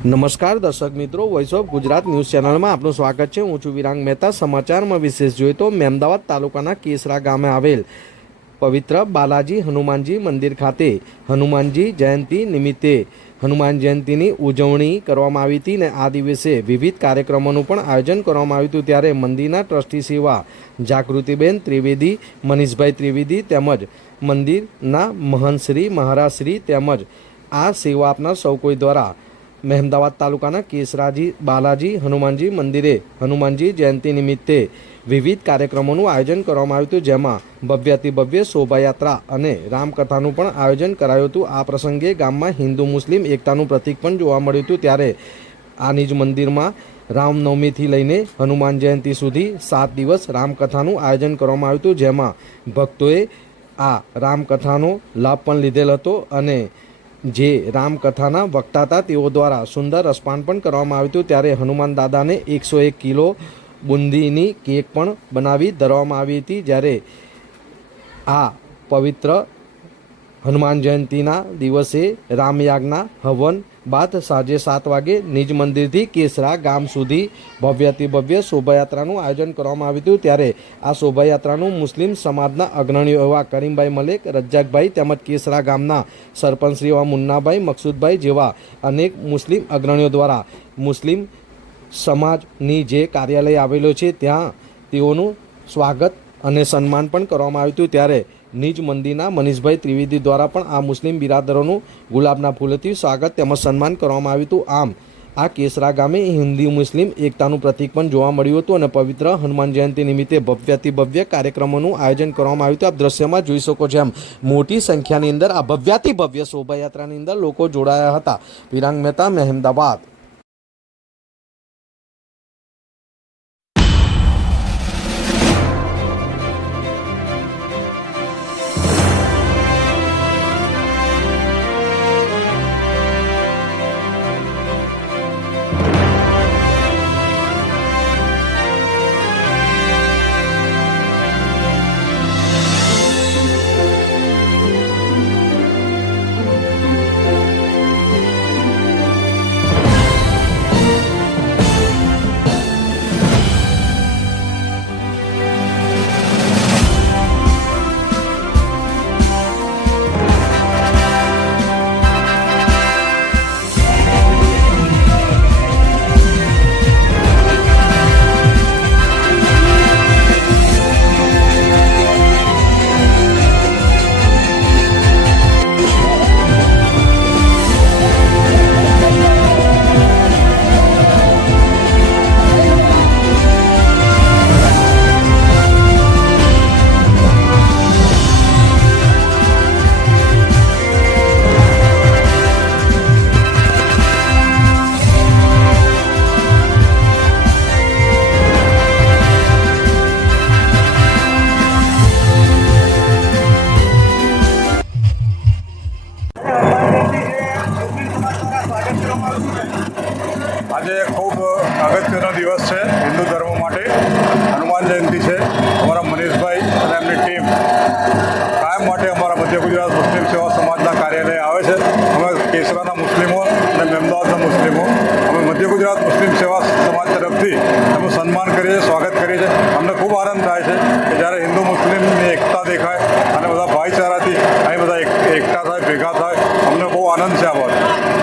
નમસ્કાર દર્શક મિત્રો, વોઇસ ઓફ ગુજરાત ન્યૂઝ ચેનલમાં આપનું સ્વાગત છે। હું છું વિરાંગ મહેતા। સમાચારમાં વિશેષ જોઈએ તો મહેમદાવાદ તાલુકાના કેસરા ગામે આવેલ પવિત્ર બાલાજી હનુમાનજી મંદિર ખાતે હનુમાનજી જયંતિ નિમિત્તે હનુમાન જયંતિની ઉજવણી કરવામાં આવી હતી ને આ દિવસે વિવિધ કાર્યક્રમોનું પણ આયોજન કરવામાં આવ્યું હતું। ત્યારે મંદિરના ટ્રસ્ટી સેવા જાગૃતિબેન ત્રિવેદી, મનીષભાઈ ત્રિવેદી તેમજ મંદિરના મહંતશ્રી મહારાજશ્રી તેમજ આ સેવા આપનાર સૌ કોઈ દ્વારા મહેમદાવાદ તાલુકાના કેસરાજી બાલાજી હનુમાનજી મંદિરે હનુમાનજી જયંતિ નિમિત્તે વિવિધ કાર્યક્રમોનું આયોજન કરવામાં આવ્યું હતું, જેમાં ભવ્યાતિ ભવ્ય શોભાયાત્રા અને રામકથાનું પણ આયોજન કરાયું હતું। આ પ્રસંગે ગામમાં હિન્દુ મુસ્લિમ એકતાનું પ્રતીક પણ જોવા મળ્યું હતું। ત્યારે આ નિજ મંદિરમાં રામનવમીથી લઈને હનુમાન જયંતિ સુધી 7 દિવસ રામકથાનું આયોજન કરવામાં આવ્યું હતું, જેમાં ભક્તોએ આ રામકથાનો લાભ પણ લીધેલ હતો અને જે રામકથાના વક્તા હતા તેઓ દ્વારા સુંદર રસપાન પણ કરવામાં આવ્યું હતું। ત્યારે હનુમાન દાદાને 101 કિલો બુંદીની કેક પણ બનાવી ધરવામાં આવી હતી। જ્યારે આ પવિત્ર હનુમાન જયંતિના દિવસે રામયાગના હવન બાદ સાંજે 7 વાગે નિજ મંદિરથી કેસરા ગામ સુધી ભવ્યાતિ ભવ્ય શોભાયાત્રાનું આયોજન કરવામાં આવ્યું હતું। ત્યારે આ શોભાયાત્રાનું મુસ્લિમ સમાજના અગ્રણીઓ એવા કરીમભાઈ મલેક, રজ্જાકભાઈ તેમજ કેસરા ગામના સરપંચ શ્રી એવા મુન્નાભાઈ, મકસૂદભાઈ જેવા અનેક મુસ્લિમ અગ્રણીઓ દ્વારા મુસ્લિમ સમાજની જે કાર્યાલય આવેલો છે ત્યાં તેઓનું સ્વાગત અને સન્માન પણ કરવામાં આવ્યું હતું। ત્યારે નિજ મંદિરના મનીષભાઈ ત્રિવેદી દ્વારા પણ આ મુસ્લિમ બિરાદરોનું ગુલાબના ફૂલથી સ્વાગત તેમજ સન્માન કરવામાં આવ્યું હતું। આમ આ કેસરા ગામે હિન્દુ મુસ્લિમ એકતાનું પ્રતીક પણ જોવા મળ્યું હતું અને પવિત્ર હનુમાન જયંતિ નિમિત્તે ભવ્યાતિ ભવ્ય કાર્યક્રમોનું આયોજન કરવામાં આવ્યું હતું। આપ દ્રશ્યમાં જોઈ શકો છો એમ મોટી સંખ્યાની અંદર આ ભવ્યાતિ ભવ્ય શોભાયાત્રાની અંદર લોકો જોડાયા હતા। વિરાંગ મહેતા, મહેમદાવાદ। આજે ખૂબ અગત્યનો દિવસ છે હિન્દુ ધર્મ માટે। હનુમાન જયંતિ છે। અમારા મનીષભાઈ અને એમની ટીમ કાયમ માટે અમારા મધ્ય ગુજરાત મુસ્લિમ સેવા સમાજના કાર્યાલય આવે છે। અમે કેસરાના મુસ્લિમો અને મહેમદાવાદના મુસ્લિમો અમે મધ્ય ગુજરાત મુસ્લિમ સેવા સમાજ તરફથી એમનું સન્માન કરીએ છીએ, સ્વાગત કરીએ છીએ। અમને ખૂબ આનંદ થાય છે કે જ્યારે હિન્દુ મુસ્લિમની એકતા દેખાય અને બધા ભાઈચારાથી અહીં બધા એકઠા થાય, ભેગા થાય, અમને બહુ આનંદ છે આ વાત।